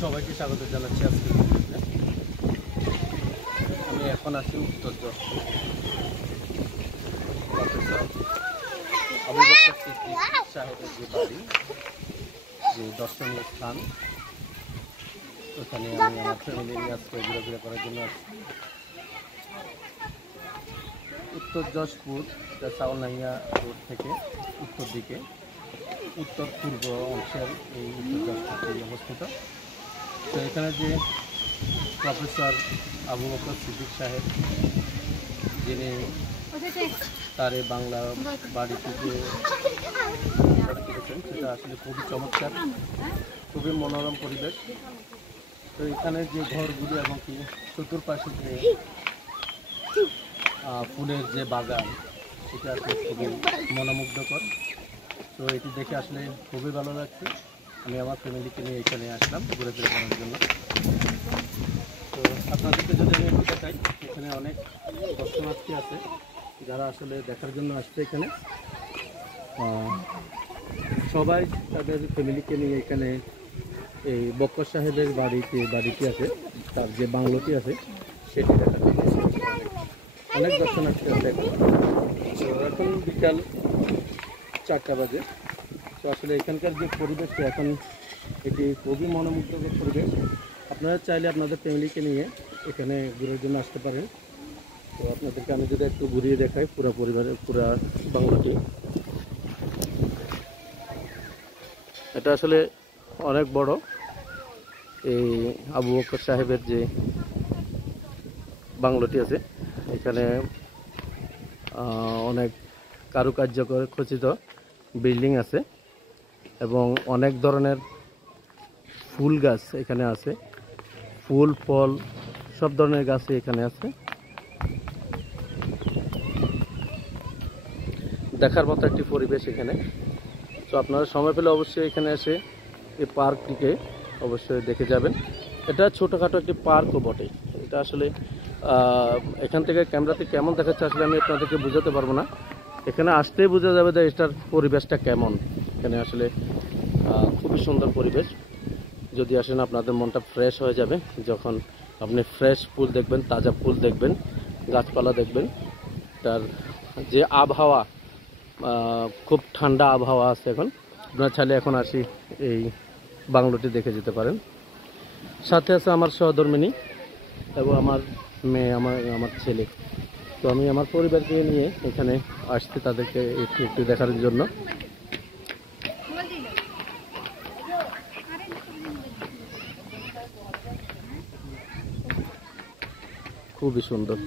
সবাইকে স্বাগত জানাচ্ছি আজকে। আমি এখন আছি উত্তর যশোর প্রফেসর আবু বকর সিদ্দিক সাহেবের যে বাড়ি, যে দর্শনীয় স্থান, ওখানে আমি আমার ফ্যামিলি নিয়ে আজকে ঘোরাফেরা করার জন্য আসছি। উত্তর যশপুর চাউলনাইয়া রোড থেকে উত্তর দিকে উত্তর পূর্ব অংশের এই উত্তর যশপুর অবস্থিত। তো এখানে যে প্রফেসর আবু বকর সিদ্দিক সাহেব, যিনি তার এই বাংলা বাড়িতে যে করেছেন, সেটা আসলে খুবই চমৎকার, খুবই মনোরম পরিবেশ। তো এখানে যে ঘরগুলি এবং কি চতুর্পাশে যে ফুলের যে বাগান, সেটা আসলে খুবই মনোমুগ্ধকর। তো এটি দেখে আসলে খুবই ভালো লাগছে। আমি আমার ফ্যামিলিকে নিয়ে এখানে আসলাম ঘুরে-ফিরে করার জন্য। তো আপনাদেরকে যদি আমি একটু দেখাই, এখানে অনেক দর্শনার্থী আছে যারা আসলে দেখার জন্য আসছে এখানে। সবাই তাদের ফ্যামিলিকে নিয়ে এখানে এই বক্কর সাহেবের বাড়িটি আছে, তার যে বাংলোটি আছে সেটি দেখার জন্য অনেক দর্শনার্থী আছে। তো এখন বিকাল 4টা বাজে। তো আসলে এখানকার যে পরিবেশটা এখন, এটি খুবই মনোমুগ্ধকর পরিবেশ। আপনারা চাইলে আপনাদের ফ্যামিলিকে নিয়ে এখানে ঘুরের জন্য আসতে পারেন। তো আপনাদেরকে আমি যদি একটু ঘুরিয়ে দেখাই পুরো পরিবারের পুরো বাংলাটি, এটা আসলে অনেক বড়। এই আবু বকর সাহেবের যে বাংলোটি আছে, এখানে অনেক কারুকার্য করে খচিত বিল্ডিং আছে এবং অনেক ধরনের ফুল গাছ এখানে আছে, ফুল ফল সব ধরনের গাছই এখানে আছে। দেখার মতো একটি পরিবেশ এখানে। তো আপনারা সময় পেলে অবশ্যই এখানে এসে এই পার্কটিকে অবশ্যই দেখে যাবেন। এটা ছোটোখাটো একটি পার্কও বটে। এটা আসলে এখান থেকে ক্যামেরাতে কেমন দেখাচ্ছে আসলে আমি আপনাদেরকে বোঝাতে পারবো না। এখানে আসতেই বোঝা যাবে যে এটার পরিবেশটা কেমন। এখানে আসলে খুবই সুন্দর পরিবেশ। যদি আসেন আপনাদের মনটা ফ্রেশ হয়ে যাবে যখন আপনি ফ্রেশ ফুল দেখবেন, তাজা ফুল দেখবেন, গাছপালা দেখবেন। তার যে আবহাওয়া, খুব ঠান্ডা আবহাওয়া আছে এখন। আপনারা চাইলে এখন আসি এই বাংলোটি দেখে যেতে পারেন। সাথে আছে আমার সহধর্মিণী এবং আমার মেয়ে, আমার ছেলে। তো আমি আমার পরিবারকে নিয়ে এখানে আসছি তাদেরকে একটু দেখার জন্য। খুবই সুন্দর।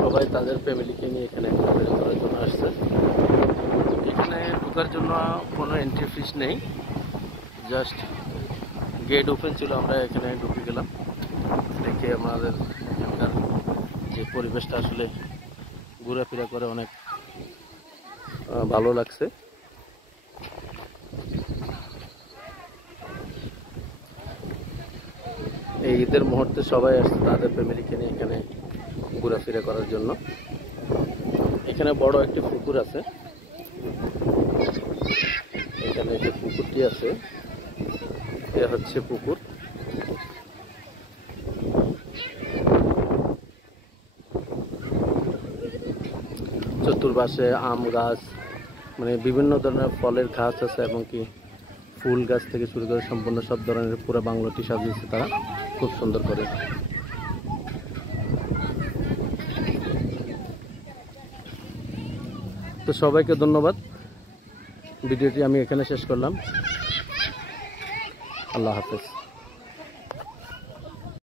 সবাই তাদের ফ্যামিলিকে নিয়ে এখানে ঘোরাফেরা করার জন্য আসছে। এখানে ঢোকার জন্য কোনো এন্ট্রি ফিস নেই, জাস্ট গেট ওপেন ছিল, আমরা এখানে ঢুকে গেলাম। দেখে আমাদের এখানকার যে পরিবেশটা আসলে ঘোরাফেরা করে অনেক ভালো লাগছে। এই ঈদের মুহূর্তে সবাই আসছে তাদের ফ্যামিলিকে নিয়ে এখানে ঘোরাফেরা করার জন্য। এখানে বড় একটি পুকুর আছে। এখানে যে পুকুরটি আছে, এ হচ্ছে পুকুর। চতুর্পাশে আম গাছ, মানে বিভিন্ন ধরনের ফলের গাছ আছে এবং কি ফুল গাছ থেকে শুরু করে সম্পূর্ণ সব ধরনের পুরো বাংলোটি সাজিয়েছে তারা খুব সুন্দর করে। তো সবাইকে ধন্যবাদ। ভিডিওটি আমি এখানে শেষ করলাম। আল্লাহ হাফেজ।